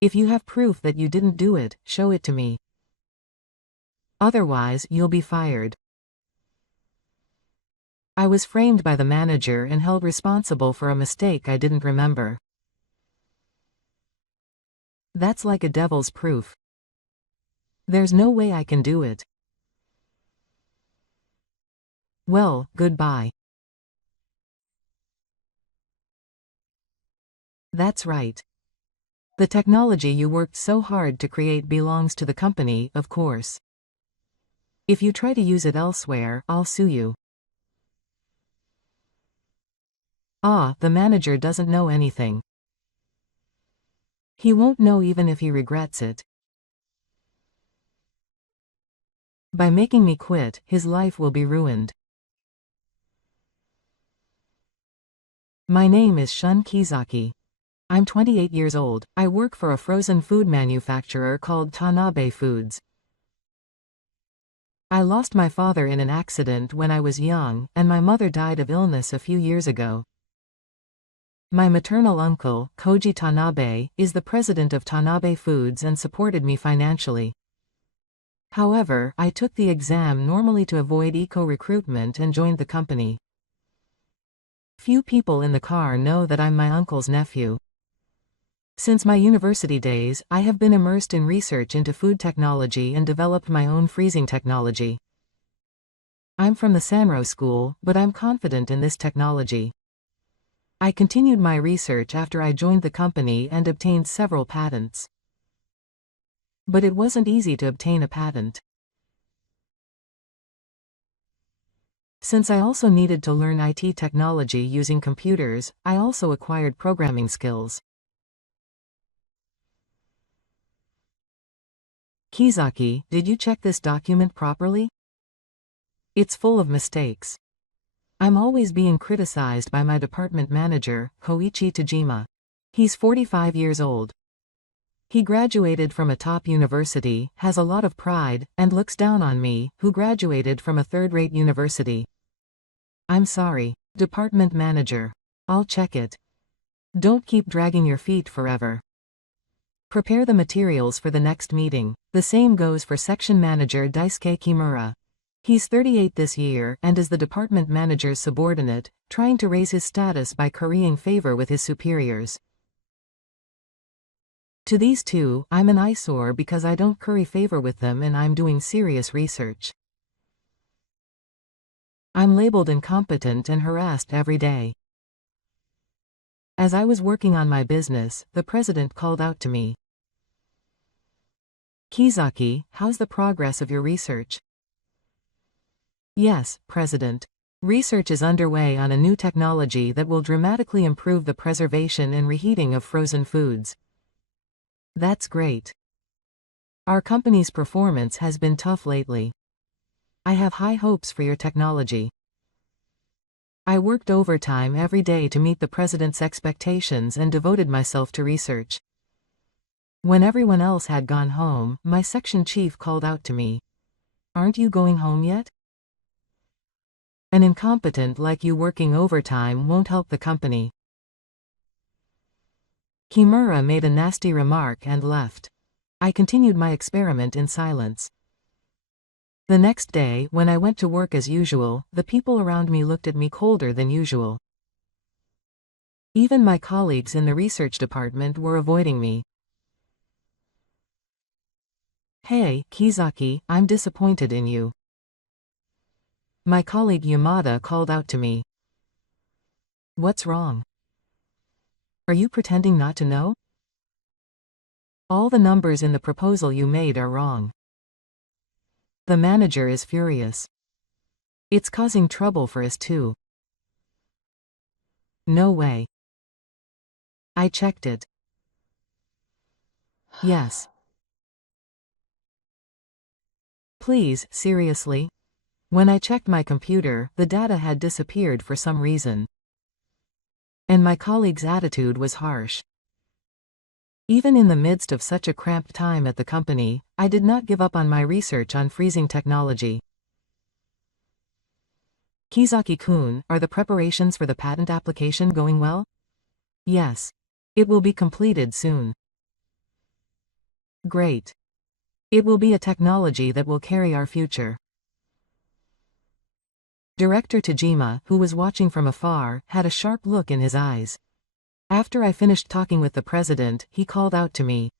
If you have proof that you didn't do it, show it to me. Otherwise, you'll be fired. I was framed by the manager and held responsible for a mistake I didn't remember. That's like a devil's proof. There's no way I can do it. Well, goodbye. That's right. The technology you worked so hard to create belongs to the company, of course. If you try to use it elsewhere, I'll sue you. The manager doesn't know anything. He won't know even if he regrets it. By making me quit, his life will be ruined. My name is Shun Kizaki. I'm 28 years old. I work for a frozen food manufacturer called Tanabe Foods. I lost my father in an accident when I was young, and my mother died of illness a few years ago. My maternal uncle, Koji Tanabe, is the president of Tanabe Foods and supported me financially. However, I took the exam normally to avoid eco-recruitment and joined the company. Few people in the car know that I'm my uncle's nephew. Since my university days, I have been immersed in research into food technology and developed my own freezing technology. I'm from the Sanro school, but I'm confident in this technology. I continued my research after I joined the company and obtained several patents. But it wasn't easy to obtain a patent. Since I also needed to learn IT technology using computers, I also acquired programming skills. Kizaki, did you check this document properly? It's full of mistakes. I'm always being criticized by my department manager, Koichi Tajima. He's 45 years old. He graduated from a top university, has a lot of pride, and looks down on me, who graduated from a third-rate university. I'm sorry, department manager. I'll check it. Don't keep dragging your feet forever. Prepare the materials for the next meeting. The same goes for section manager Daisuke Kimura. He's 38 this year and is the department manager's subordinate, trying to raise his status by currying favor with his superiors. To these two, I'm an eyesore because I don't curry favor with them and I'm doing serious research. I'm labeled incompetent and harassed every day. As I was working on my business, the president called out to me. Kizaki, how's the progress of your research? Yes, President. Research is underway on a new technology that will dramatically improve the preservation and reheating of frozen foods. That's great. Our company's performance has been tough lately. I have high hopes for your technology. I worked overtime every day to meet the president's expectations and devoted myself to research. When everyone else had gone home, my section chief called out to me. Aren't you going home yet? An incompetent like you working overtime won't help the company. Kimura made a nasty remark and left. I continued my experiment in silence. The next day, when I went to work as usual, the people around me looked at me colder than usual. Even my colleagues in the research department were avoiding me. Hey, Kizaki, I'm disappointed in you. My colleague Yamada called out to me. What's wrong? Are you pretending not to know? All the numbers in the proposal you made are wrong. The manager is furious. It's causing trouble for us too. No way. I checked it. Yes. Please, seriously? When I checked my computer, the data had disappeared for some reason. And my colleague's attitude was harsh. Even in the midst of such a cramped time at the company, I did not give up on my research on freezing technology. Kizaki-kun, are the preparations for the patent application going well? Yes. It will be completed soon. Great. It will be a technology that will carry our future. Director Tajima, who was watching from afar, had a sharp look in his eyes. After I finished talking with the president, he called out to me.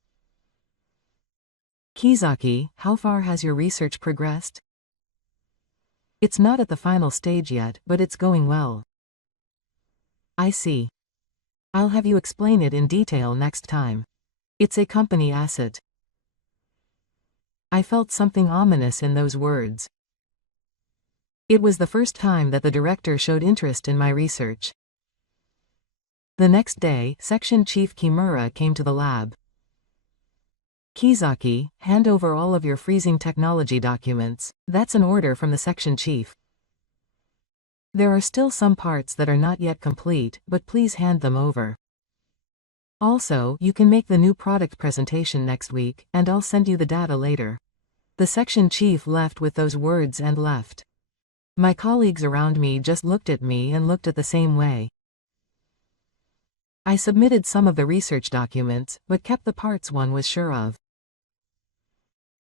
Kizaki, how far has your research progressed? It's not at the final stage yet, but it's going well. I see. I'll have you explain it in detail next time. It's a company asset. I felt something ominous in those words. It was the first time that the director showed interest in my research. The next day, Section Chief Kimura came to the lab. Kizaki, hand over all of your freezing technology documents. That's an order from the section chief. There are still some parts that are not yet complete, but please hand them over. Also, you can make the new product presentation next week, and I'll send you the data later. The section chief left with those words and left. My colleagues around me just looked at me and looked at the same way. I submitted some of the research documents, but kept the parts one was sure of.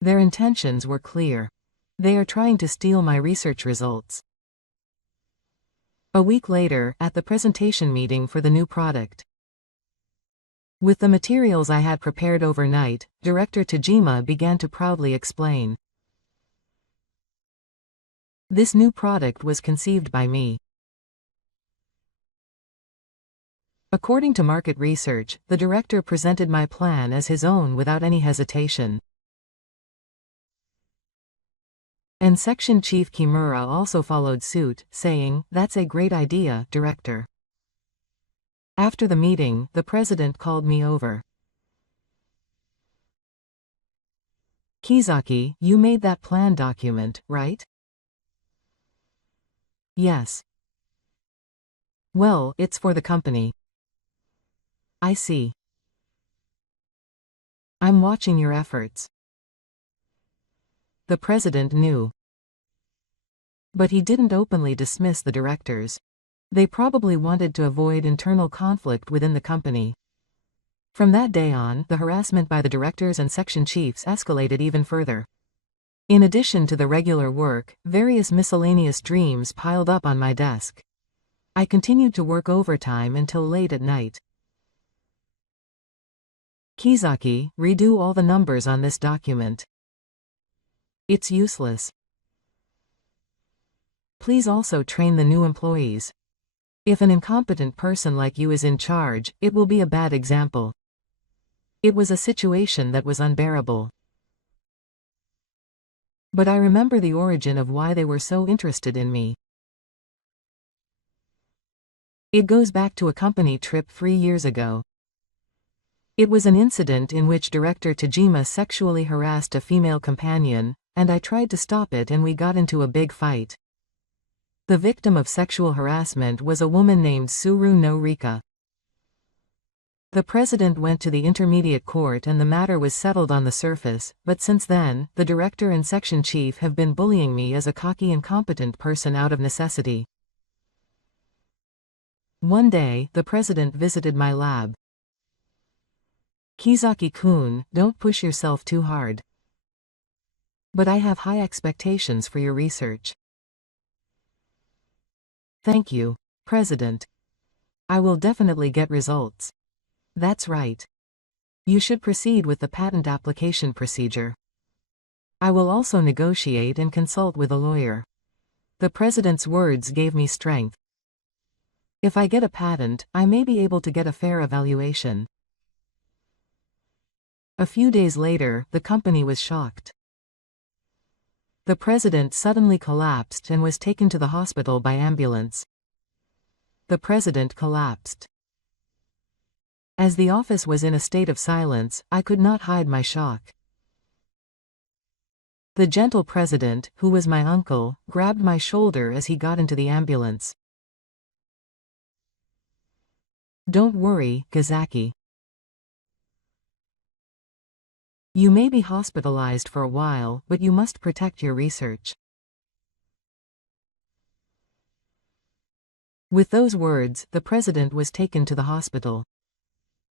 Their intentions were clear. They are trying to steal my research results. A week later, at the presentation meeting for the new product. With the materials I had prepared overnight, Director Tajima began to proudly explain. This new product was conceived by me. According to market research, the director presented my plan as his own without any hesitation. And Section Chief Kimura also followed suit, saying, "That's a great idea, Director." After the meeting, the president called me over. Kizaki, you made that plan document, right? Yes. Well, it's for the company. I see. I'm watching your efforts. The president knew. But he didn't openly dismiss the directors. They probably wanted to avoid internal conflict within the company. From that day on, the harassment by the directors and section chiefs escalated even further. In addition to the regular work, various miscellaneous dreams piled up on my desk. I continued to work overtime until late at night. Kizaki, redo all the numbers on this document. It's useless. Please also train the new employees. If an incompetent person like you is in charge, it will be a bad example. It was a situation that was unbearable. But I remember the origin of why they were so interested in me. It goes back to a company trip 3 years ago. It was an incident in which Director Tajima sexually harassed a female companion, and I tried to stop it and we got into a big fight. The victim of sexual harassment was a woman named Suru no Rika. The president went to the intermediate court and the matter was settled on the surface, but since then, the director and section chief have been bullying me as a cocky incompetent person out of necessity. One day, the president visited my lab. Kizaki-kun, don't push yourself too hard. But I have high expectations for your research. Thank you, President. I will definitely get results. That's right. You should proceed with the patent application procedure. I will also negotiate and consult with a lawyer. The president's words gave me strength. If I get a patent, I may be able to get a fair evaluation. A few days later, the company was shocked. The president suddenly collapsed and was taken to the hospital by ambulance. The president collapsed. As the office was in a state of silence, I could not hide my shock. The gentle president, who was my uncle, grabbed my shoulder as he got into the ambulance. Don't worry, Kazaki. You may be hospitalized for a while, but you must protect your research. With those words, the president was taken to the hospital.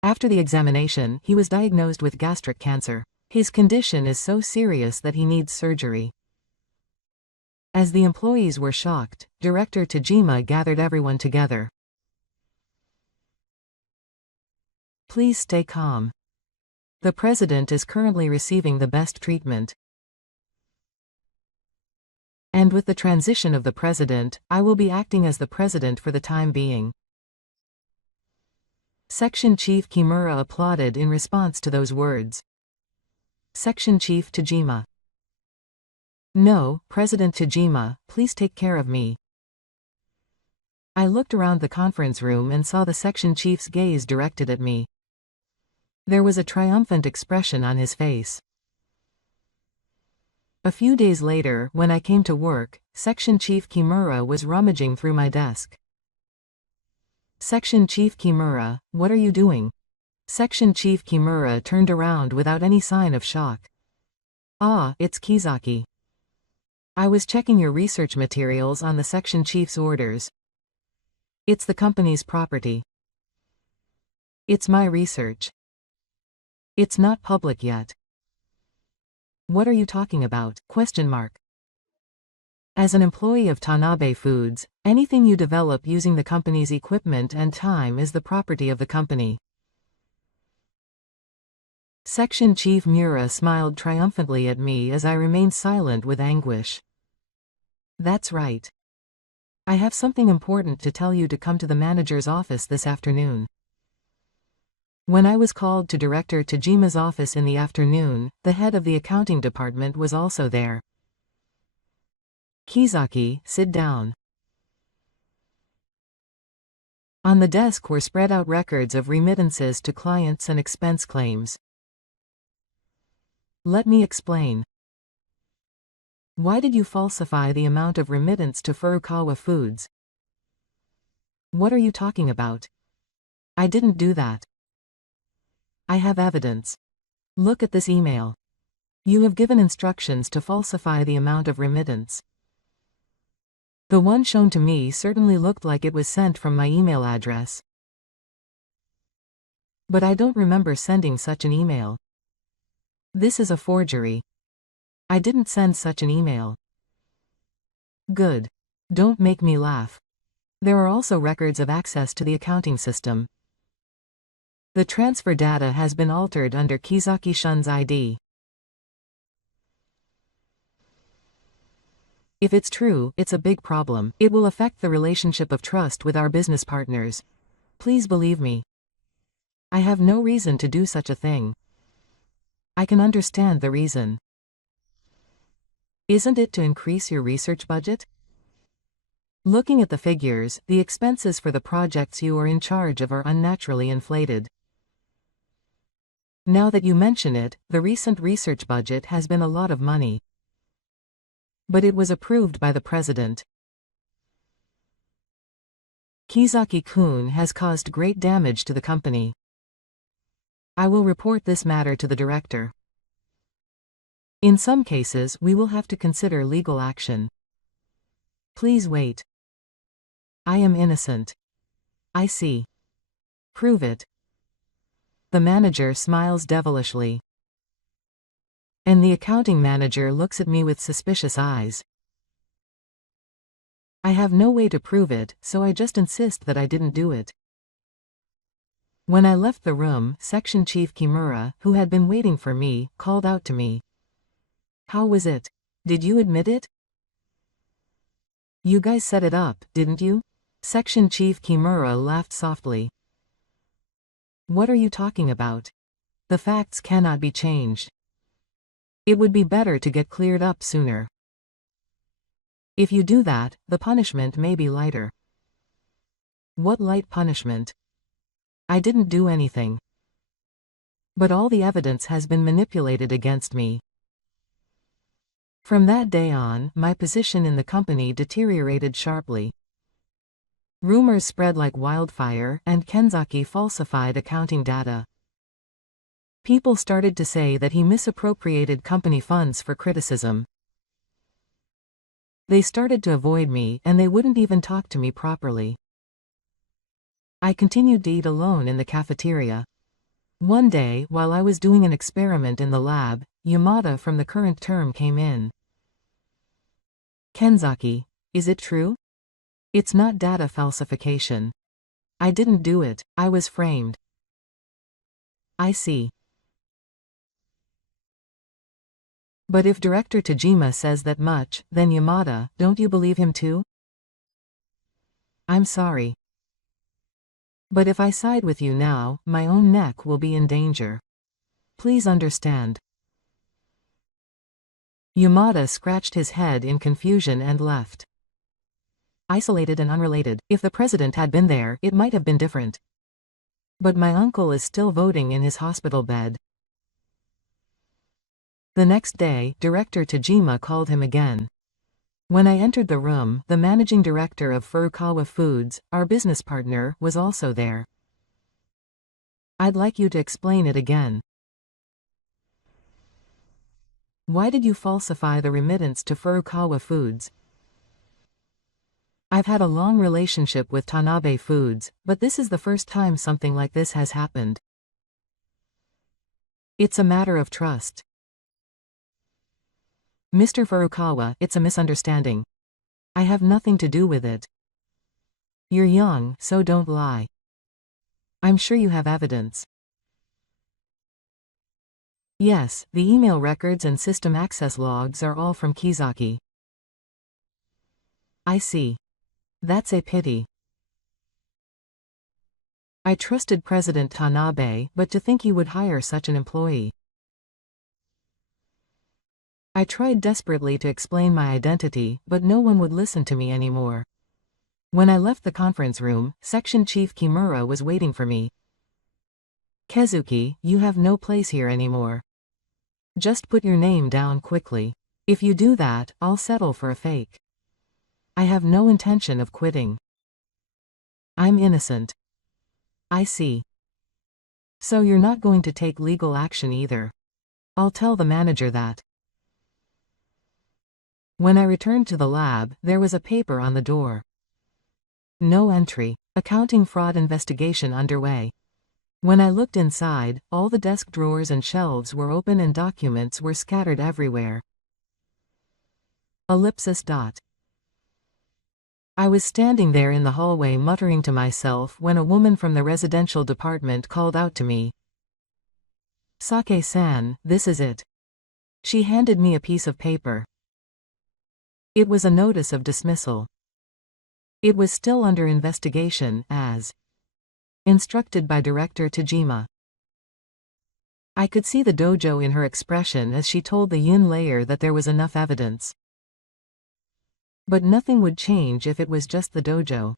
After the examination, he was diagnosed with gastric cancer. His condition is so serious that he needs surgery. As the employees were shocked, Director Tajima gathered everyone together. Please stay calm. The president is currently receiving the best treatment. And with the transition of the president, I will be acting as the president for the time being. Section Chief Kimura applauded in response to those words. Section Chief Tajima. No, President Tajima, please take care of me. I looked around the conference room and saw the section chief's gaze directed at me. There was a triumphant expression on his face. A few days later, when I came to work, Section Chief Kimura was rummaging through my desk. Section Chief Kimura, what are you doing? Section Chief Kimura turned around without any sign of shock. Ah, it's Kizaki. I was checking your research materials on the section chief's orders. It's the company's property. It's my research. It's not public yet. What are you talking about? ? As an employee of Tanabe Foods, anything you develop using the company's equipment and time is the property of the company. Section Chief Mura smiled triumphantly at me as I remained silent with anguish. That's right. I have something important to tell you to come to the manager's office this afternoon. When I was called to Director Tajima's office in the afternoon, the head of the accounting department was also there. Kizaki, sit down. On the desk were spread out records of remittances to clients and expense claims. Let me explain. Why did you falsify the amount of remittance to Furukawa Foods? What are you talking about? I didn't do that. I have evidence. Look at this email. You have given instructions to falsify the amount of remittance. The one shown to me certainly looked like it was sent from my email address. But I don't remember sending such an email. This is a forgery. I didn't send such an email. Good. Don't make me laugh. There are also records of access to the accounting system. The transfer data has been altered under Kizaki-shun's ID. If it's true, it's a big problem. It will affect the relationship of trust with our business partners. Please believe me. I have no reason to do such a thing. I can understand the reason. Isn't it to increase your research budget? Looking at the figures, the expenses for the projects you are in charge of are unnaturally inflated. Now that you mention it, the recent research budget has been a lot of money. But it was approved by the president. Kizaki-kun has caused great damage to the company. I will report this matter to the director. In some cases, we will have to consider legal action. Please wait. I am innocent. I see. Prove it. The manager smiles devilishly. And the accounting manager looks at me with suspicious eyes. I have no way to prove it, so I just insist that I didn't do it. When I left the room, Section Chief Kimura, who had been waiting for me, called out to me. How was it? Did you admit it? You guys set it up, didn't you? Section Chief Kimura laughed softly. What are you talking about? The facts cannot be changed. It would be better to get cleared up sooner. If you do that, the punishment may be lighter. What light punishment? I didn't do anything. But all the evidence has been manipulated against me. From that day on, my position in the company deteriorated sharply. Rumors spread like wildfire, and Kenzaki falsified accounting data. People started to say that he misappropriated company funds for criticism. They started to avoid me, and they wouldn't even talk to me properly. I continued to eat alone in the cafeteria. One day, while I was doing an experiment in the lab, Yamada from the current term came in. Kenzaki, is it true? It's not data falsification. I didn't do it, I was framed. I see. But if Director Tajima says that much, then Yamada, don't you believe him too? I'm sorry. But if I side with you now, my own neck will be in danger. Please understand. Yamada scratched his head in confusion and left. Isolated and unrelated. If the president had been there, it might have been different. But my uncle is still voting in his hospital bed. The next day, Director Tajima called him again. When I entered the room, the managing director of Furukawa Foods, our business partner, was also there. I'd like you to explain it again. Why did you falsify the remittance to Furukawa Foods? I've had a long relationship with Tanabe Foods, but this is the first time something like this has happened. It's a matter of trust. Mr. Furukawa, it's a misunderstanding. I have nothing to do with it. You're young, so don't lie. I'm sure you have evidence. Yes, the email records and system access logs are all from Kizaki. I see. That's a pity. I trusted President Tanabe, but to think he would hire such an employee. I tried desperately to explain my identity, but no one would listen to me anymore. When I left the conference room, Section Chief Kimura was waiting for me. Kezuki, you have no place here anymore. Just put your name down quickly. If you do that, I'll settle for a fake. I have no intention of quitting. I'm innocent. I see. So you're not going to take legal action either. I'll tell the manager that. When I returned to the lab, there was a paper on the door. No entry. Accounting fraud investigation underway. When I looked inside, all the desk drawers and shelves were open and documents were scattered everywhere. Ellipsis. I was standing there in the hallway muttering to myself when a woman from the residential department called out to me. Sake-san, this is it. She handed me a piece of paper. It was a notice of dismissal. It was still under investigation, as instructed by Director Tajima. I could see the dojo in her expression as she told the yin layer that there was enough evidence. But nothing would change if it was just the dojo.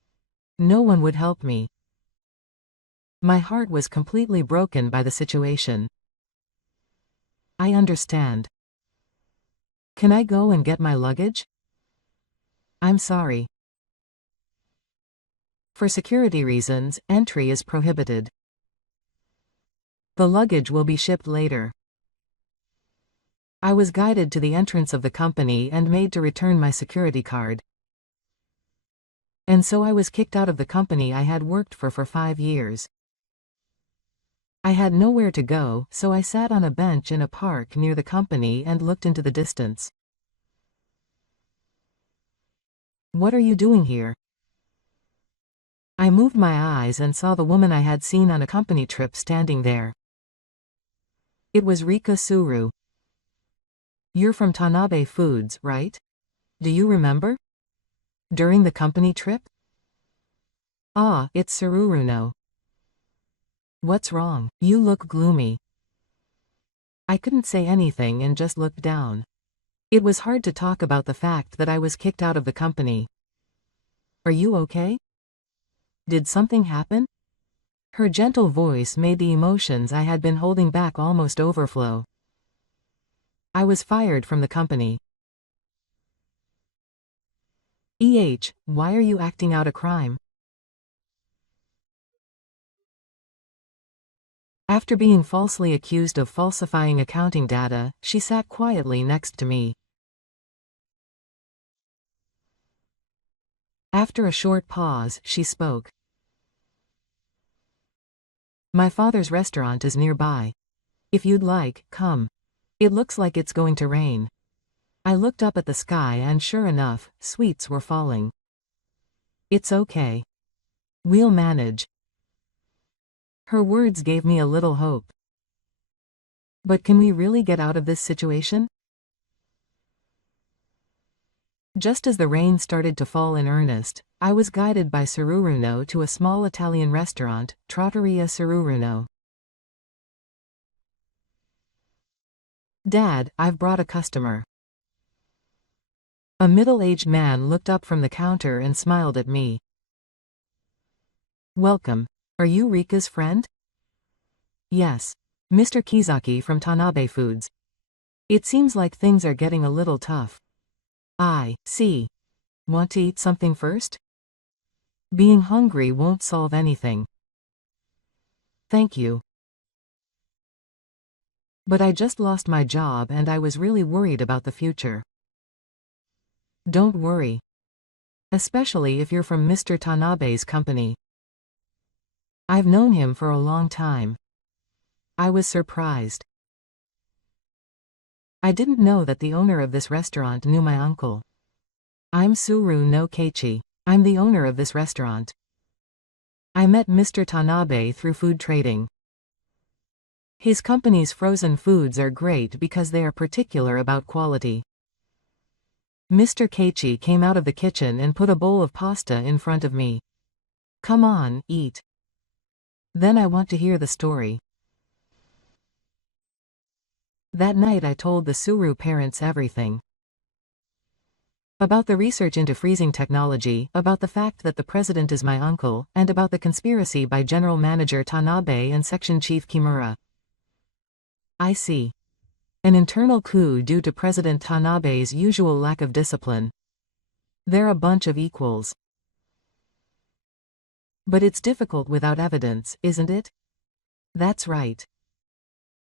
No one would help me. My heart was completely broken by the situation. I understand. Can I go and get my luggage? I'm sorry. For security reasons, entry is prohibited. The luggage will be shipped later. I was guided to the entrance of the company and made to return my security card. And so I was kicked out of the company I had worked for 5 years. I had nowhere to go, so I sat on a bench in a park near the company and looked into the distance. What are you doing here? I moved my eyes and saw the woman I had seen on a company trip standing there. It was Rika Suru. You're from Tanabe Foods, right? Do you remember? During the company trip? Ah, it's Sururuno. What's wrong? You look gloomy. I couldn't say anything and just looked down. It was hard to talk about the fact that I was kicked out of the company. Are you okay? Did something happen? Her gentle voice made the emotions I had been holding back almost overflow. I was fired from the company. Why are you acting out a crime? After being falsely accused of falsifying accounting data, she sat quietly next to me. After a short pause, she spoke. My father's restaurant is nearby. If you'd like, come. It looks like it's going to rain. I looked up at the sky and sure enough, sweets were falling. It's okay. We'll manage. Her words gave me a little hope. But can we really get out of this situation? Just as the rain started to fall in earnest, I was guided by Saruruno to a small Italian restaurant, Trattoria Saruruno. Dad, I've brought a customer. A middle-aged man looked up from the counter and smiled at me. Welcome. Are you Rika's friend? Yes. Mr. Kizaki from Tanabe Foods. It seems like things are getting a little tough. I see. Want to eat something first? Being hungry won't solve anything. Thank you. But I just lost my job and I was really worried about the future. Don't worry. Especially if you're from Mr. Tanabe's company. I've known him for a long time. I was surprised. I didn't know that the owner of this restaurant knew my uncle. I'm Suru no Keiichi. I'm the owner of this restaurant. I met Mr. Tanabe through food trading. His company's frozen foods are great because they are particular about quality. Mr. Keiichi came out of the kitchen and put a bowl of pasta in front of me. Come on, eat. Then I want to hear the story. That night I told the Suru parents everything. About the research into freezing technology, about the fact that the president is my uncle, and about the conspiracy by General Manager Tanabe and Section Chief Kimura. I see. An internal coup due to President Tanabe's usual lack of discipline. They're a bunch of equals. But it's difficult without evidence, isn't it? That's right.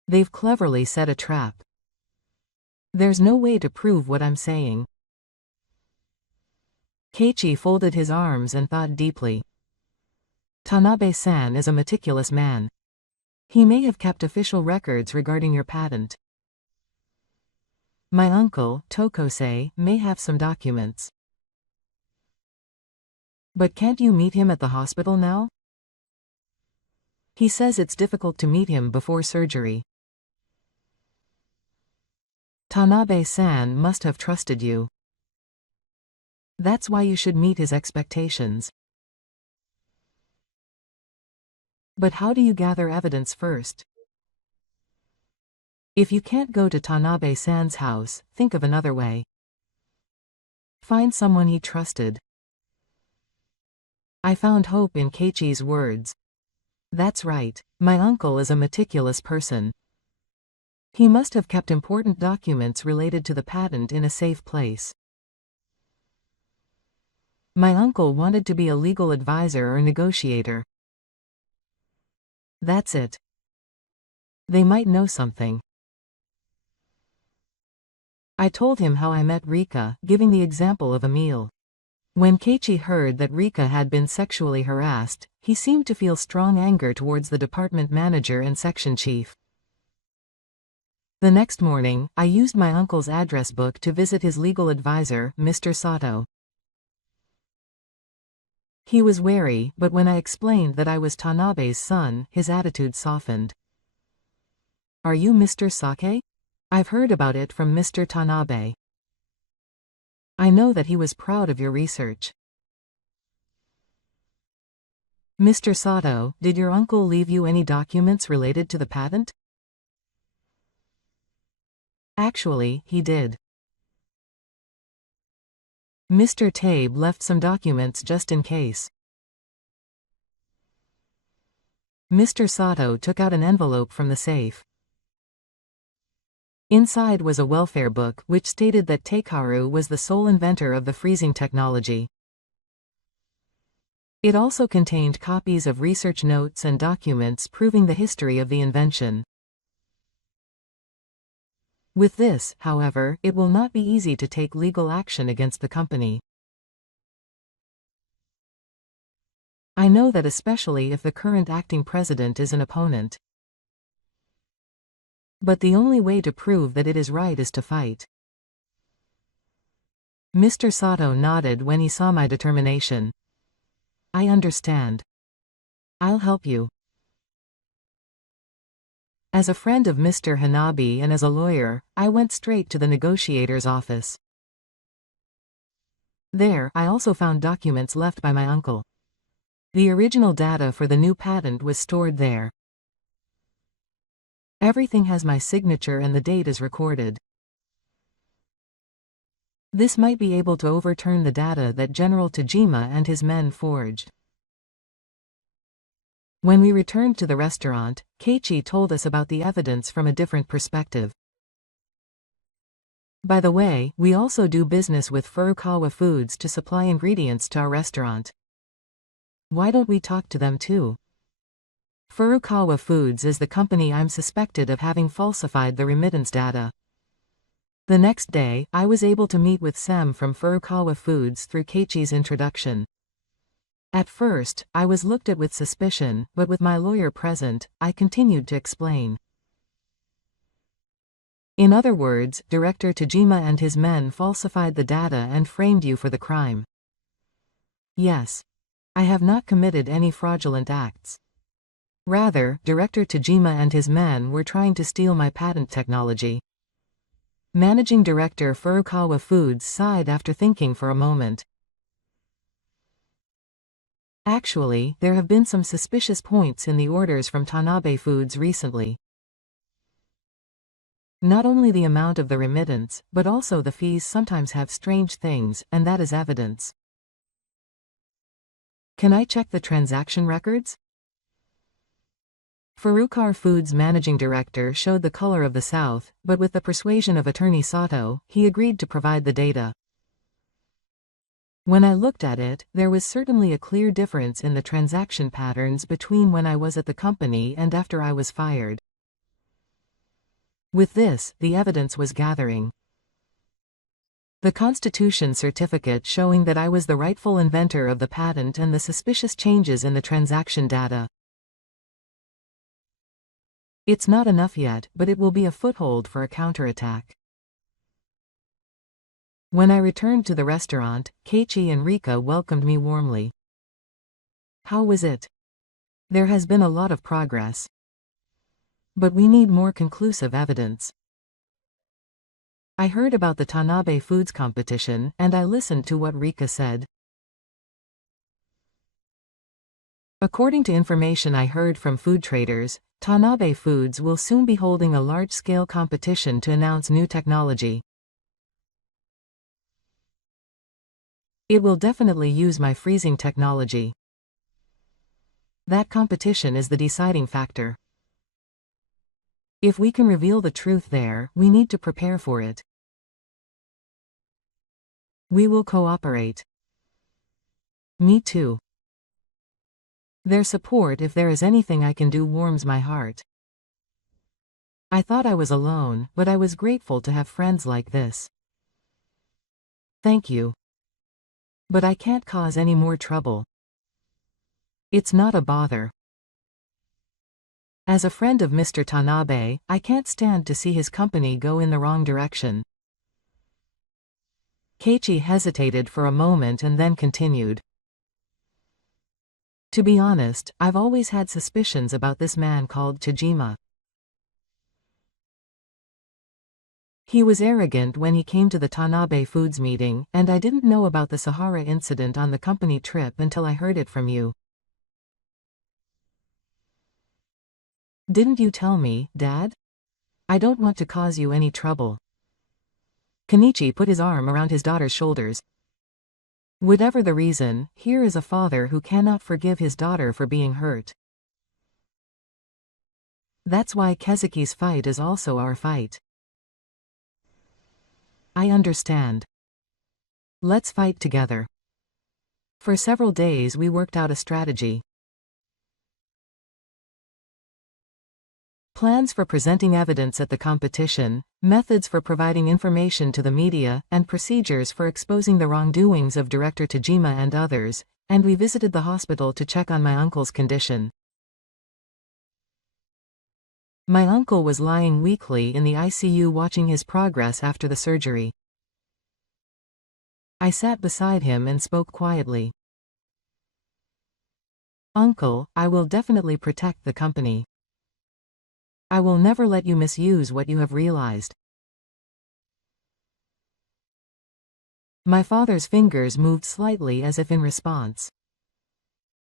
They've cleverly set a trap. There's no way to prove what I'm saying. Keiichi folded his arms and thought deeply. Tanabe-san is a meticulous man. He may have kept official records regarding your patent. My uncle, Tokosei, may have some documents. But can't you meet him at the hospital now? He says it's difficult to meet him before surgery. Tanabe-san must have trusted you. That's why you should meet his expectations. But how do you gather evidence first? If you can't go to Tanabe-san's house, think of another way. Find someone he trusted. I found hope in Keiichi's words. That's right, my uncle is a meticulous person. He must have kept important documents related to the patent in a safe place. My uncle wanted to be a legal advisor or negotiator. That's it. They might know something. I told him how I met Rika, giving the example of a meal. When Keiichi heard that Rika had been sexually harassed, he seemed to feel strong anger towards the department manager and section chief. The next morning, I used my uncle's address book to visit his legal advisor, Mr. Sato. He was wary, but when I explained that I was Tanabe's son, his attitude softened. Are you Mr. Sake? I've heard about it from Mr. Tanabe. I know that he was proud of your research. Mr. Sato, did your uncle leave you any documents related to the patent? Actually, he did. Mr. Tabe left some documents just in case. Mr. Sato took out an envelope from the safe. Inside was a welfare book which stated that Takeharu was the sole inventor of the freezing technology. It also contained copies of research notes and documents proving the history of the invention. With this, however, it will not be easy to take legal action against the company. I know that, especially if the current acting president is an opponent. But the only way to prove that it is right is to fight. Mr. Sato nodded when he saw my determination. I understand. I'll help you. As a friend of Mr. Hanabi and as a lawyer, I went straight to the negotiator's office. There, I also found documents left by my uncle. The original data for the new patent was stored there. Everything has my signature and the date is recorded. This might be able to overturn the data that General Tajima and his men forged. When we returned to the restaurant, Keiichi told us about the evidence from a different perspective. By the way, we also do business with Furukawa Foods to supply ingredients to our restaurant. Why don't we talk to them too? Furukawa Foods is the company I'm suspected of having falsified the remittance data. The next day, I was able to meet with Sem from Furukawa Foods through Keiichi's introduction. At first, I was looked at with suspicion, but with my lawyer present, I continued to explain. In other words, Director Tajima and his men falsified the data and framed you for the crime. Yes. I have not committed any fraudulent acts. Rather, Director Tajima and his men were trying to steal my patent technology. Managing Director Furukawa Foods sighed after thinking for a moment. Actually, there have been some suspicious points in the orders from Tanabe Foods recently. Not only the amount of the remittance, but also the fees sometimes have strange things, and that is evidence. Can I check the transaction records? Furukawa Foods managing director showed the color of the South, but with the persuasion of attorney Sato, he agreed to provide the data. When I looked at it, there was certainly a clear difference in the transaction patterns between when I was at the company and after I was fired. With this, the evidence was gathering. The Constitution certificate showing that I was the rightful inventor of the patent and the suspicious changes in the transaction data. It's not enough yet, but it will be a foothold for a counterattack. When I returned to the restaurant, Keiichi and Rika welcomed me warmly. How was it? There has been a lot of progress. But we need more conclusive evidence. I heard about the Tanabe Foods competition, and I listened to what Rika said. According to information I heard from food traders, Tanabe Foods will soon be holding a large-scale competition to announce new technology. It will definitely use my freezing technology. That competition is the deciding factor. If we can reveal the truth there, we need to prepare for it. We will cooperate. Me too. Their support, if there is anything I can do, warms my heart. I thought I was alone, but I was grateful to have friends like this. Thank you. But I can't cause any more trouble. It's not a bother. As a friend of Mr. Tanabe, I can't stand to see his company go in the wrong direction. Keiichi hesitated for a moment and then continued. To be honest, I've always had suspicions about this man called Tajima. He was arrogant when he came to the Tanabe Foods meeting, and I didn't know about the Sahara incident on the company trip until I heard it from you. Didn't you tell me, Dad? I don't want to cause you any trouble. Kenichi put his arm around his daughter's shoulders. Whatever the reason, here is a father who cannot forgive his daughter for being hurt. That's why Kezuki's fight is also our fight. I understand. Let's fight together. For several days we worked out a strategy. Plans for presenting evidence at the competition, methods for providing information to the media, and procedures for exposing the wrongdoings of Director Tajima and others. and we visited the hospital to check on my uncle's condition. My uncle was lying weakly in the ICU watching his progress after the surgery. I sat beside him and spoke quietly. "Uncle, I will definitely protect the company. I will never let you misuse what you have realized." My father's fingers moved slightly as if in response.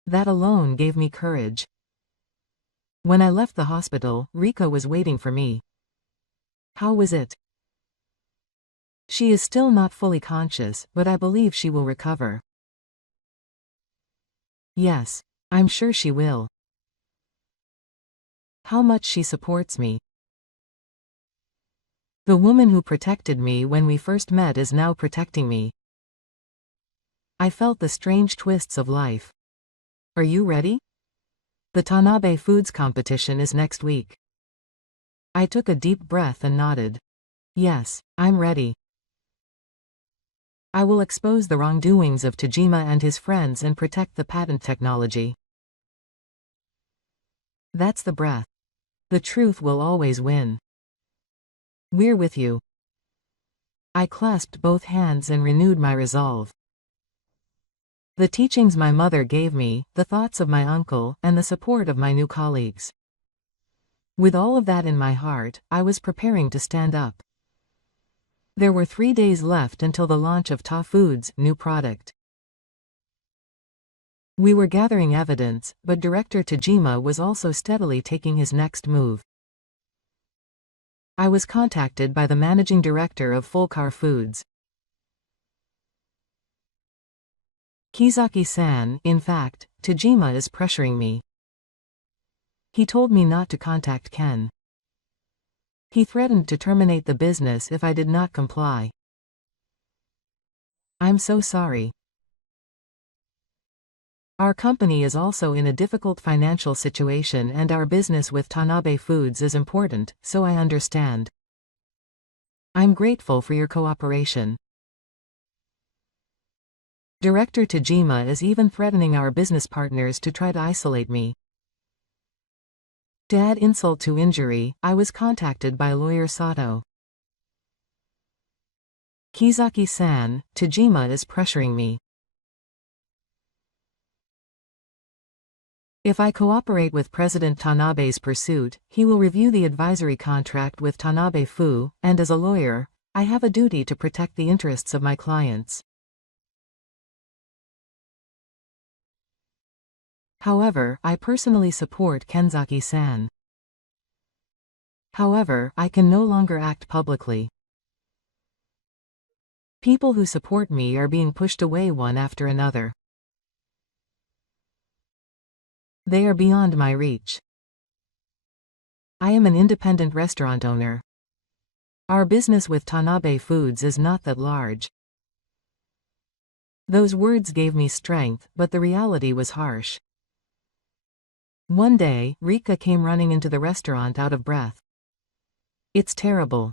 That alone gave me courage. When I left the hospital, Rika was waiting for me. "How was it?" "She is still not fully conscious, but I believe she will recover." "Yes, I'm sure she will." "How much she supports me." "The woman who protected me when we first met is now protecting me." I felt the strange twists of life. Are you ready? The Tanabe Foods competition is next week. I took a deep breath and nodded. Yes, I'm ready. I will expose the wrongdoings of Tajima and his friends and protect the patent technology. That's the breath. The truth will always win. We're with you. I clasped both hands and renewed my resolve. The teachings my mother gave me, the thoughts of my uncle, and the support of my new colleagues. With all of that in my heart, I was preparing to stand up. There were 3 days left until the launch of Ta Foods' new product. We were gathering evidence, but Director Tajima was also steadily taking his next move. I was contacted by the managing director of Fulcar Foods. "Kizaki-san, in fact, Tajima is pressuring me. He told me not to contact Ken. He threatened to terminate the business if I did not comply." "I'm so sorry. Our company is also in a difficult financial situation and our business with Tanabe Foods is important, so I understand. I'm grateful for your cooperation. Director Tajima is even threatening our business partners to try to isolate me." To add insult to injury, I was contacted by lawyer Sato. "Kizaki-san, Tajima is pressuring me. If I cooperate with President Tanabe's pursuit, he will review the advisory contract with Tanabe Fu, and as a lawyer, I have a duty to protect the interests of my clients. However, I personally support Kenzaki-san. However, I can no longer act publicly. People who support me are being pushed away one after another. They are beyond my reach. I am an independent restaurant owner. Our business with Tanabe Foods is not that large." Those words gave me strength, but the reality was harsh. One day, Rika came running into the restaurant out of breath. "It's terrible.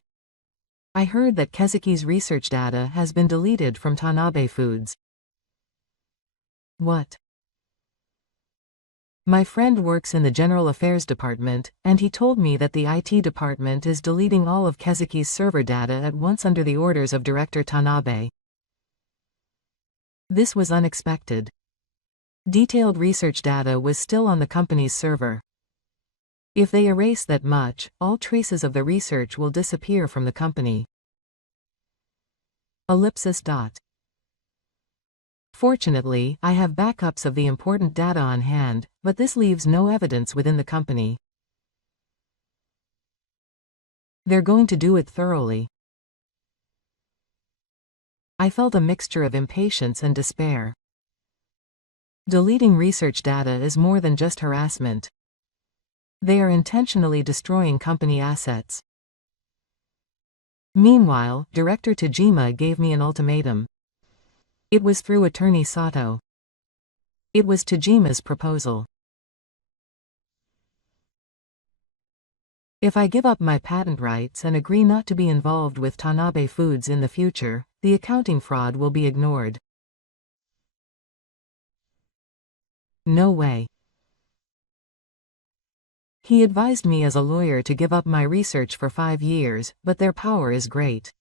I heard that Kezuki's research data has been deleted from Tanabe Foods." "What?" "My friend works in the General Affairs Department, and he told me that the IT department is deleting all of Kezuki's server data at once under the orders of Director Tanabe." This was unexpected. Detailed research data was still on the company's server. If they erase that much, all traces of the research will disappear from the company. Ellipsis. Fortunately, I have backups of the important data on hand, but this leaves no evidence within the company. They're going to do it thoroughly. I felt a mixture of impatience and despair. Deleting research data is more than just harassment. They are intentionally destroying company assets. Meanwhile, Director Tajima gave me an ultimatum. It was through attorney Sato. It was Tajima's proposal. If I give up my patent rights and agree not to be involved with Tanabe Foods in the future, the accounting fraud will be ignored. No way. He advised me as a lawyer to give up my research for 5 years, but their power is great.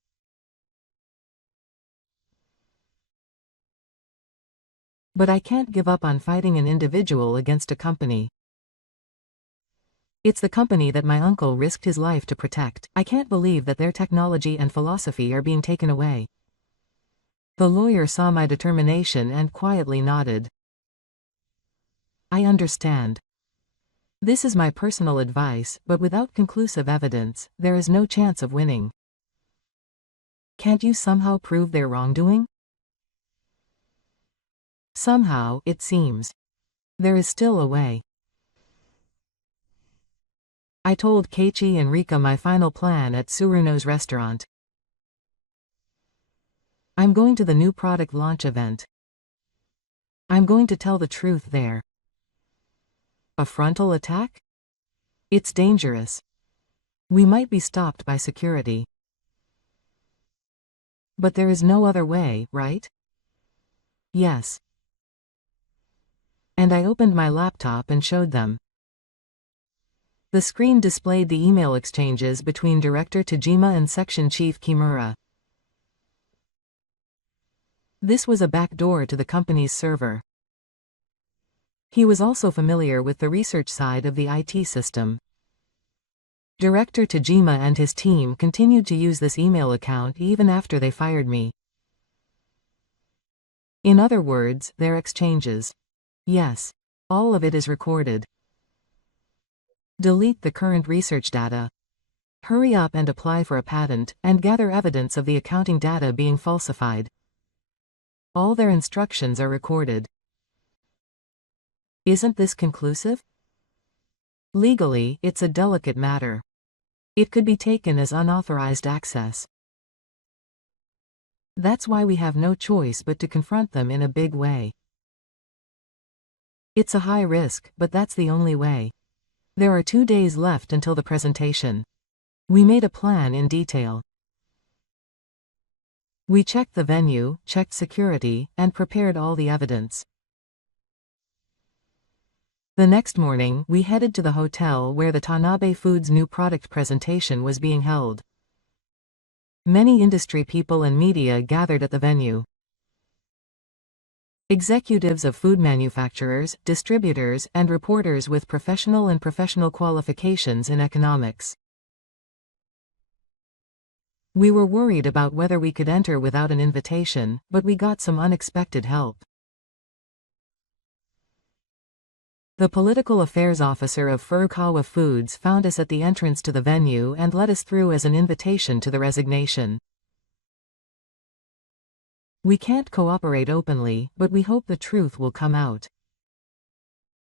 But I can't give up on fighting an individual against a company. It's the company that my uncle risked his life to protect. I can't believe that their technology and philosophy are being taken away. The lawyer saw my determination and quietly nodded. I understand. This is my personal advice, but without conclusive evidence, there is no chance of winning. Can't you somehow prove their wrongdoing? Somehow, it seems. There is still a way. I told Keiichi and Rika my final plan at Tsuruno's restaurant. I'm going to the new product launch event. I'm going to tell the truth there. A frontal attack? It's dangerous. We might be stopped by security. But there is no other way, right? Yes. And I opened my laptop and showed them. The screen displayed the email exchanges between Director Tajima and Section Chief Kimura. This was a backdoor to the company's server. He was also familiar with the research side of the IT system. Director Tajima and his team continued to use this email account even after they fired me. In other words, their exchanges. Yes. All of it is recorded. Delete the current research data. Hurry up and apply for a patent, and gather evidence of the accounting data being falsified. All their instructions are recorded. Isn't this conclusive? Legally, it's a delicate matter. It could be taken as unauthorized access. That's why we have no choice but to confront them in a big way. It's a high risk, but that's the only way. There are 2 days left until the presentation. We made a plan in detail. We checked the venue, checked security, and prepared all the evidence. The next morning, we headed to the hotel where the Tanabe Foods new product presentation was being held. Many industry people and media gathered at the venue. Executives of food manufacturers, distributors, and reporters with professional qualifications in economics. We were worried about whether we could enter without an invitation, but we got some unexpected help. The political affairs officer of Furukawa Foods found us at the entrance to the venue and let us through as an invitation to the resignation. We can't cooperate openly, but we hope the truth will come out.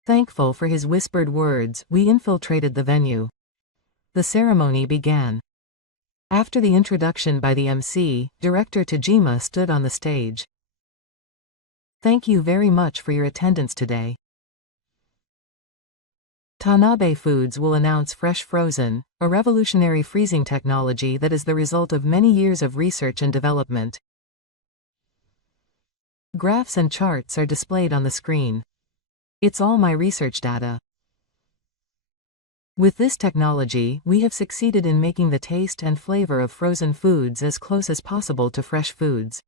Thankful for his whispered words, we infiltrated the venue. The ceremony began. After the introduction by the MC, Director Tajima stood on the stage. Thank you very much for your attendance today. Tanabe Foods will announce Fresh Frozen, a revolutionary freezing technology that is the result of many years of research and development. Graphs and charts are displayed on the screen. It's all my research data. With this technology, we have succeeded in making the taste and flavor of frozen foods as close as possible to fresh foods.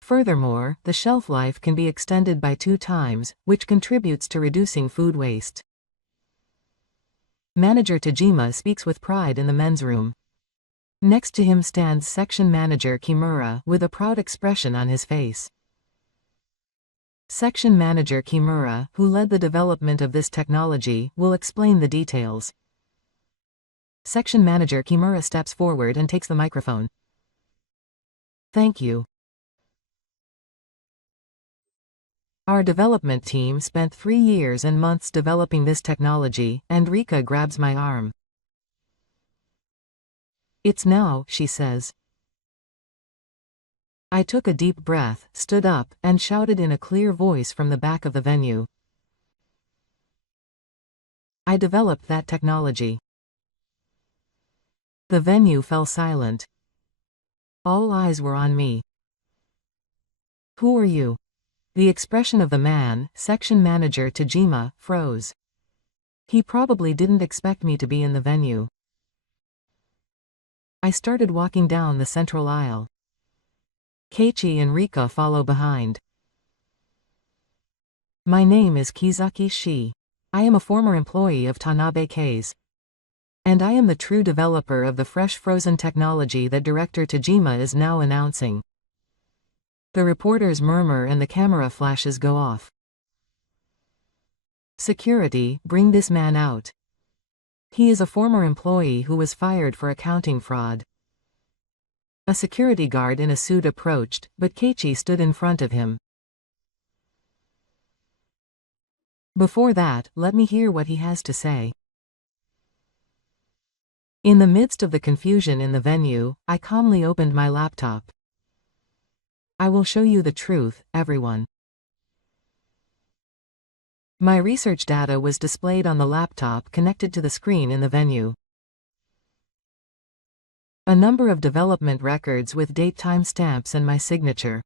Furthermore, the shelf life can be extended by 2 times, which contributes to reducing food waste. Manager Tajima speaks with pride in the men's room. Next to him stands Section Manager Kimura with a proud expression on his face. Section Manager Kimura, who led the development of this technology, will explain the details. Section Manager Kimura steps forward and takes the microphone. Thank you. Our development team spent 3 years and months developing this technology, and Rika grabs my arm. It's now, she says. I took a deep breath, stood up, and shouted in a clear voice from the back of the venue. I developed that technology. The venue fell silent. All eyes were on me. Who are you? The expression of the man, section manager Tajima, froze. He probably didn't expect me to be in the venue. I started walking down the central aisle. Keiichi and Rika follow behind. My name is Kizaki Shi. I am a former employee of Tanabe K's. And I am the true developer of the fresh frozen technology that Director Tajima is now announcing. The reporters murmur and the camera flashes go off. Security, bring this man out. He is a former employee who was fired for accounting fraud. A security guard in a suit approached, but Keiichi stood in front of him. Before that, let me hear what he has to say. In the midst of the confusion in the venue, I calmly opened my laptop. I will show you the truth, everyone. My research data was displayed on the laptop connected to the screen in the venue. A number of development records with date timestamps and my signature.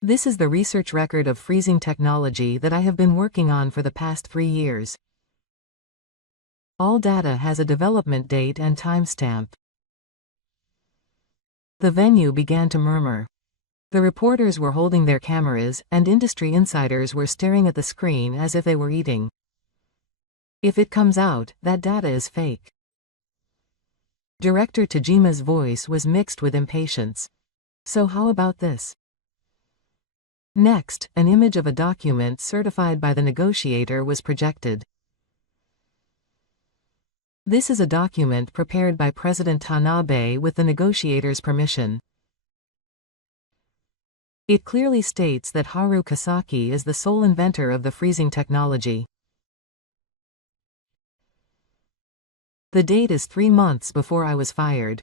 This is the research record of freezing technology that I have been working on for the past 3 years. All data has a development date and timestamp. The venue began to murmur. The reporters were holding their cameras, and industry insiders were staring at the screen as if they were eating. If it comes out, that data is fake. Director Tajima's voice was mixed with impatience. So how about this? Next, an image of a document certified by the negotiator was projected. This is a document prepared by President Tanabe with the negotiator's permission. It clearly states that Haru Kasaki is the sole inventor of the freezing technology. The date is 3 months before I was fired.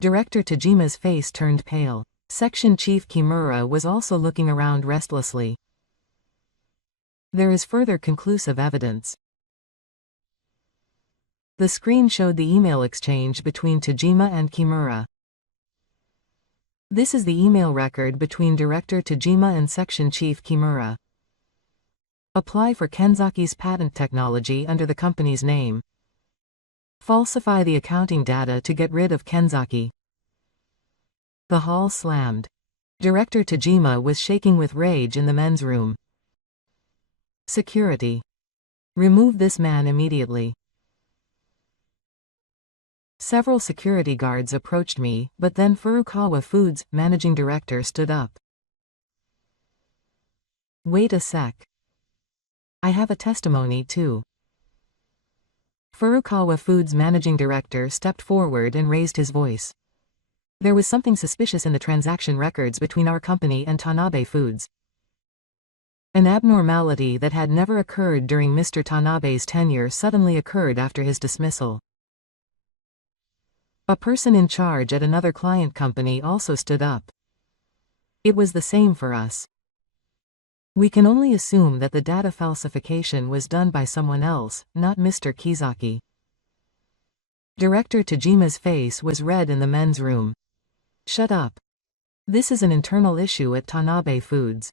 Director Tajima's face turned pale. Section Chief Kimura was also looking around restlessly. There is further conclusive evidence. The screen showed the email exchange between Tajima and Kimura. This is the email record between Director Tajima and Section Chief Kimura. Apply for Kenzaki's patent technology under the company's name. Falsify the accounting data to get rid of Kenzaki. The hall slammed. Director Tajima was shaking with rage in the men's room. Security. Remove this man immediately. Several security guards approached me, but then Furukawa Foods' managing director stood up. Wait a sec. I have a testimony too. Furukawa Foods' managing director stepped forward and raised his voice. There was something suspicious in the transaction records between our company and Tanabe Foods. An abnormality that had never occurred during Mr. Tanabe's tenure suddenly occurred after his dismissal. A person in charge at another client company also stood up. It was the same for us. We can only assume that the data falsification was done by someone else, not Mr. Kizaki. Director Tajima's face was red in the men's room. Shut up. This is an internal issue at Tanabe Foods.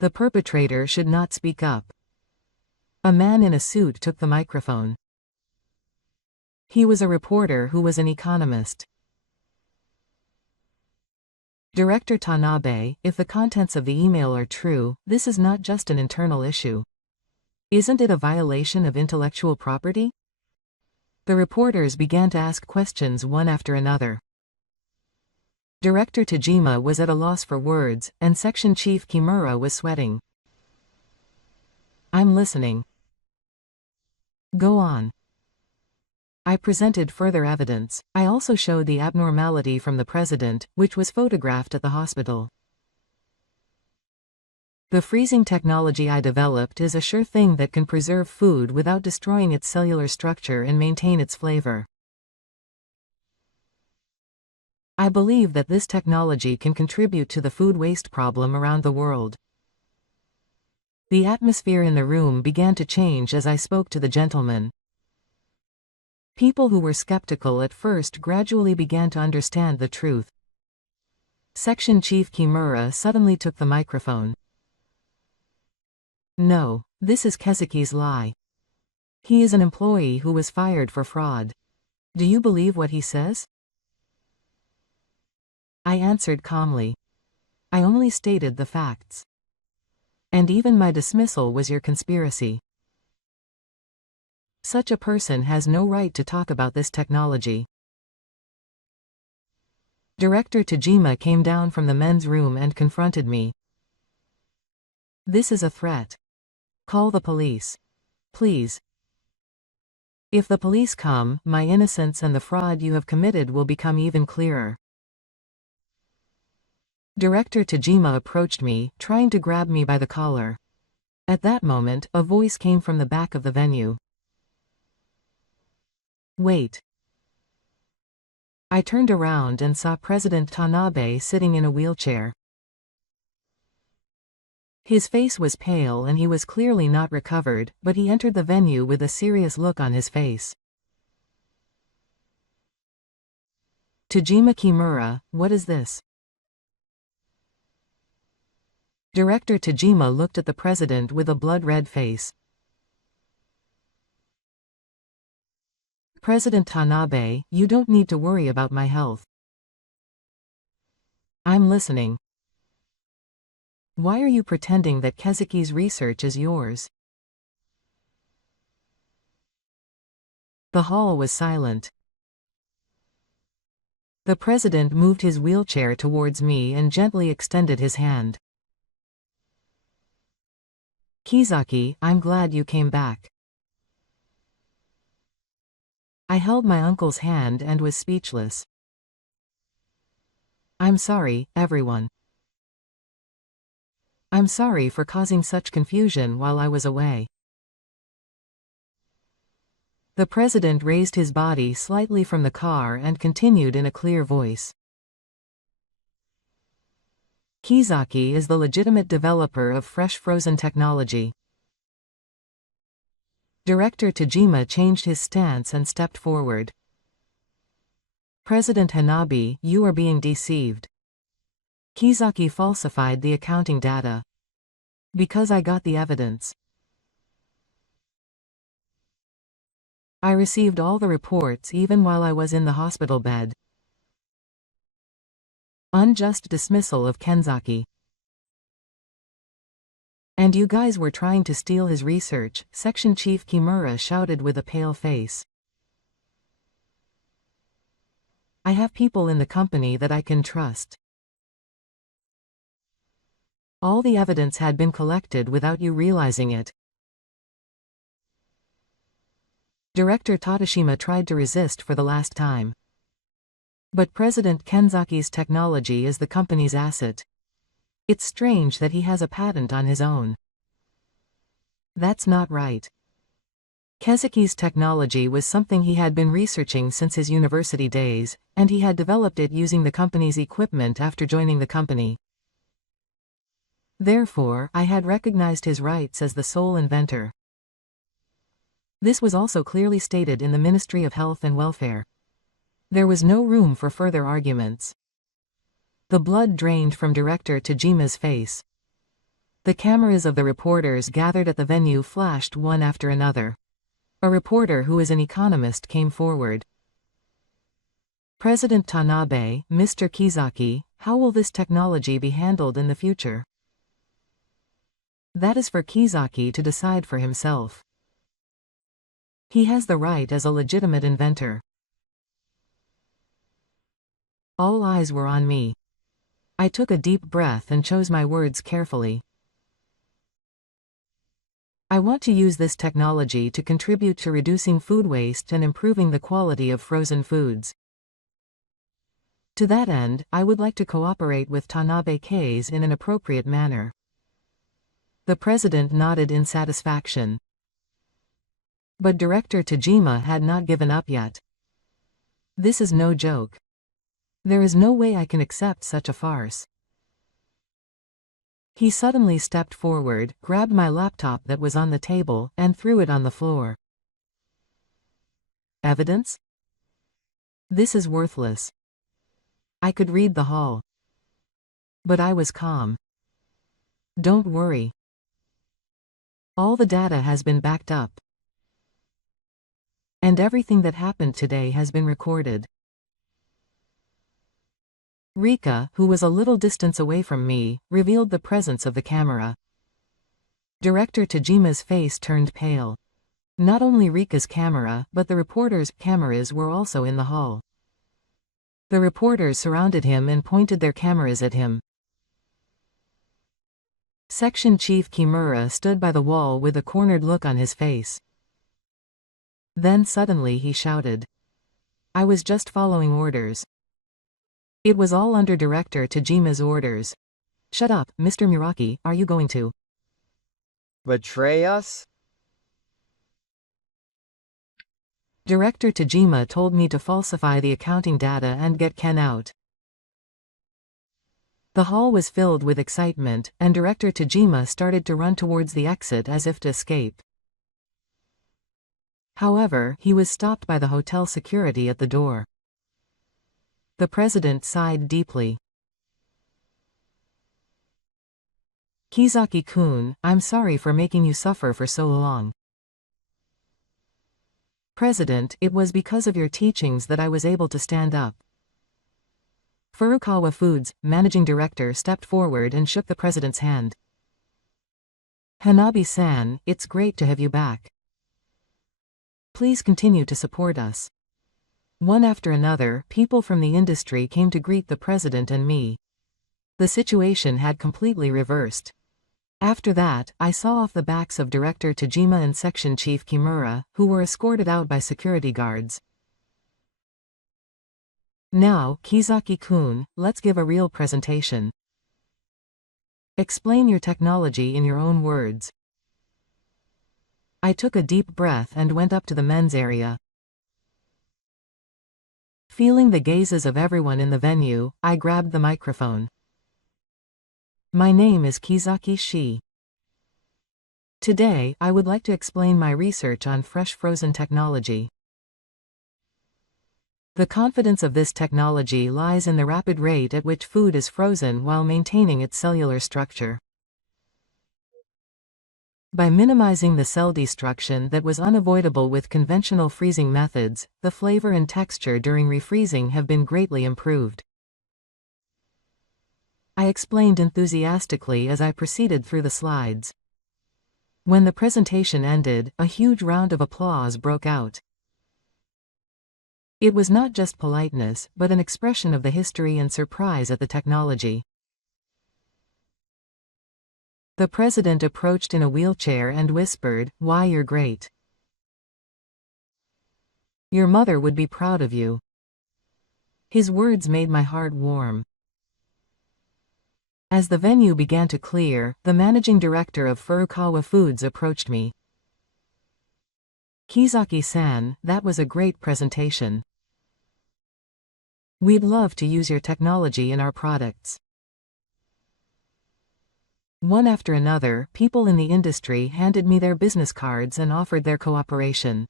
The perpetrator should not speak up. A man in a suit took the microphone. He was a reporter who was an economist. Director Tanabe, if the contents of the email are true, this is not just an internal issue. Isn't it a violation of intellectual property? The reporters began to ask questions one after another. Director Tajima was at a loss for words, and Section Chief Kimura was sweating. I'm listening. Go on. I presented further evidence. I also showed the abnormality from the president, which was photographed at the hospital. The freezing technology I developed is a sure thing that can preserve food without destroying its cellular structure and maintain its flavor. I believe that this technology can contribute to the food waste problem around the world. The atmosphere in the room began to change as I spoke to the gentleman. People who were skeptical at first gradually began to understand the truth. Section Chief Kimura suddenly took the microphone. No, this is Kezuki's lie. He is an employee who was fired for fraud. Do you believe what he says? I answered calmly. I only stated the facts. And even my dismissal was your conspiracy. Such a person has no right to talk about this technology. Director Tajima came down from the men's room and confronted me. This is a threat. Call the police. Please. If the police come, my innocence and the fraud you have committed will become even clearer. Director Tajima approached me, trying to grab me by the collar. At that moment, a voice came from the back of the venue. Wait. I turned around and saw President Tanabe sitting in a wheelchair. His face was pale and he was clearly not recovered, but he entered the venue with a serious look on his face. Tajima Kimura, what is this? Director Tajima looked at the president with a blood-red face. President Tanabe, you don't need to worry about my health. I'm listening. Why are you pretending that Kezuki's research is yours? The hall was silent. The president moved his wheelchair towards me and gently extended his hand. Kizaki, I'm glad you came back. I held my uncle's hand and was speechless. I'm sorry, everyone. I'm sorry for causing such confusion while I was away. The president raised his body slightly from the car and continued in a clear voice. Kizaki is the legitimate developer of fresh frozen technology. Director Tajima changed his stance and stepped forward. President Hanabi, you are being deceived. Kizaki falsified the accounting data. Because I got the evidence. I received all the reports even while I was in the hospital bed. Unjust dismissal of Kenzaki. And you guys were trying to steal his research, Section Chief Kimura shouted with a pale face. I have people in the company that I can trust. All the evidence had been collected without you realizing it. Director Tadashima tried to resist for the last time. But President Kenzaki's technology is the company's asset. It's strange that he has a patent on his own. That's not right. Kezuki's technology was something he had been researching since his university days, and he had developed it using the company's equipment after joining the company. Therefore, I had recognized his rights as the sole inventor. This was also clearly stated in the Ministry of Health and Welfare. There was no room for further arguments. The blood drained from Director Tajima's face. The cameras of the reporters gathered at the venue flashed one after another. A reporter who is an economist came forward. President Tanabe, Mr. Kizaki, how will this technology be handled in the future? That is for Kizaki to decide for himself. He has the right as a legitimate inventor. All eyes were on me. I took a deep breath and chose my words carefully. I want to use this technology to contribute to reducing food waste and improving the quality of frozen foods. To that end, I would like to cooperate with Tanabe K's in an appropriate manner. The president nodded in satisfaction. But Director Tajima had not given up yet. This is no joke. There is no way I can accept such a farce. He suddenly stepped forward, grabbed my laptop that was on the table, and threw it on the floor. Evidence? This is worthless. I could read the hall. But I was calm. Don't worry. All the data has been backed up. And everything that happened today has been recorded. Rika, who was a little distance away from me, revealed the presence of the camera. Director Tajima's face turned pale. Not only Rika's camera, but the reporters' cameras were also in the hall. The reporters surrounded him and pointed their cameras at him. Section Chief Kimura stood by the wall with a cornered look on his face. Then suddenly he shouted. I was just following orders. It was all under Director Tajima's orders. Shut up, Mr. Muraki, are you going to betray us? Director Tajima told me to falsify the accounting data and get Ken out. The hall was filled with excitement, and Director Tajima started to run towards the exit as if to escape. However, he was stopped by the hotel security at the door. The president sighed deeply. Kizaki-kun, I'm sorry for making you suffer for so long. President, it was because of your teachings that I was able to stand up. Furukawa Foods' managing director stepped forward and shook the president's hand. Hanabi-san, it's great to have you back. Please continue to support us. One after another, people from the industry came to greet the president and me. The situation had completely reversed. After that, I saw off the backs of Director Tajima and Section Chief Kimura, who were escorted out by security guards. Now, Kizaki-kun, let's give a real presentation. Explain your technology in your own words. I took a deep breath and went up to the men's area. Feeling the gazes of everyone in the venue, I grabbed the microphone. My name is Kizaki Shi. Today, I would like to explain my research on fresh frozen technology. The confidence of this technology lies in the rapid rate at which food is frozen while maintaining its cellular structure. By minimizing the cell destruction that was unavoidable with conventional freezing methods, the flavor and texture during refreezing have been greatly improved. I explained enthusiastically as I proceeded through the slides. When the presentation ended, a huge round of applause broke out. It was not just politeness, but an expression of the history and surprise at the technology. The president approached in a wheelchair and whispered, "Why, you're great. Your mother would be proud of you." His words made my heart warm. As the venue began to clear, the managing director of Furukawa Foods approached me. Kizaki-san, that was a great presentation. We'd love to use your technology in our products. One after another, people in the industry handed me their business cards and offered their cooperation.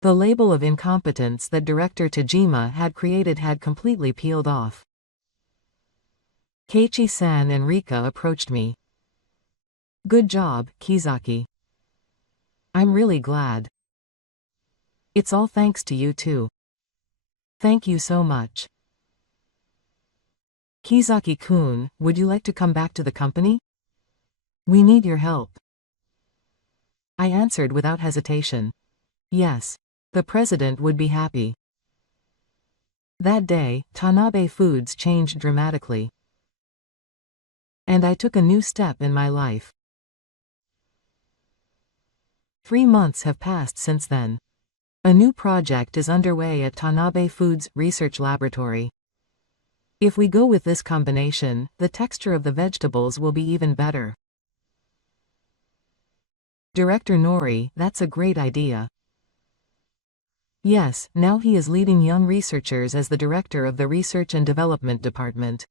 The label of incompetence that Director Tajima had created had completely peeled off. Keiichi-san and Rika approached me. Good job, Kizaki. I'm really glad. It's all thanks to you too. Thank you so much. Kizaki-kun, would you like to come back to the company? We need your help. I answered without hesitation. Yes. The president would be happy. That day, Tanabe Foods changed dramatically. And I took a new step in my life. 3 months have passed since then. A new project is underway at Tanabe Foods Research Laboratory. If we go with this combination, the texture of the vegetables will be even better. Director Nori, that's a great idea. Yes, now he is leading young researchers as the director of the Research and Development Department.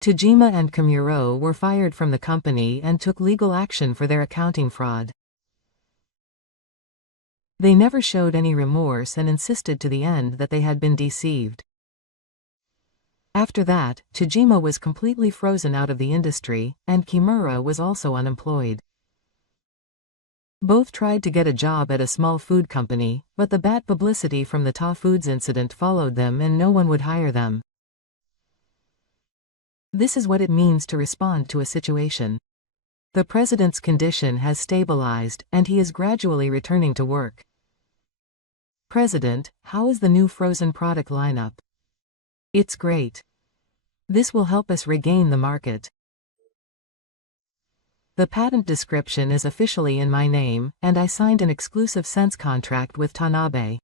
Tajima and Kimura were fired from the company and took legal action for their accounting fraud. They never showed any remorse and insisted to the end that they had been deceived. After that, Chijima was completely frozen out of the industry, and Kimura was also unemployed. Both tried to get a job at a small food company, but the bad publicity from the Ta Foods incident followed them and no one would hire them. This is what it means to respond to a situation. The president's condition has stabilized, and he is gradually returning to work. President, how is the new frozen product lineup? It's great. This will help us regain the market. The patent description is officially in my name, and I signed an exclusive sense contract with Tanabe.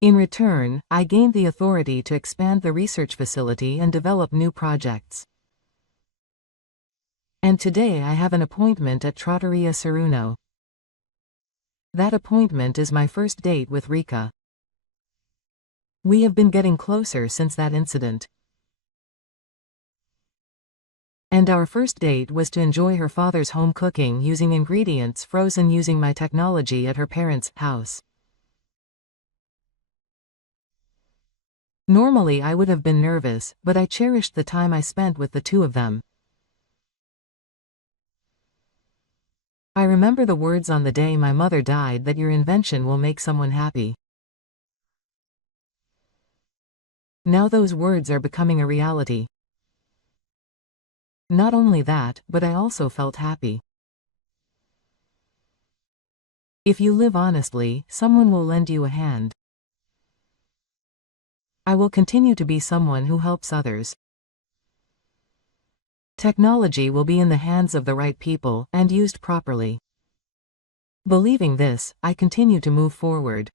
In return, I gained the authority to expand the research facility and develop new projects. And today I have an appointment at Trattoria Saruno. That appointment is my first date with Rika. We have been getting closer since that incident. And our first date was to enjoy her father's home cooking using ingredients frozen using my technology at her parents' house. Normally I would have been nervous, but I cherished the time I spent with the two of them. I remember the words on the day my mother died that your invention will make someone happy. Now those words are becoming a reality. Not only that, but I also felt happy. If you live honestly, someone will lend you a hand. I will continue to be someone who helps others. Technology will be in the hands of the right people and used properly. Believing this, I continue to move forward.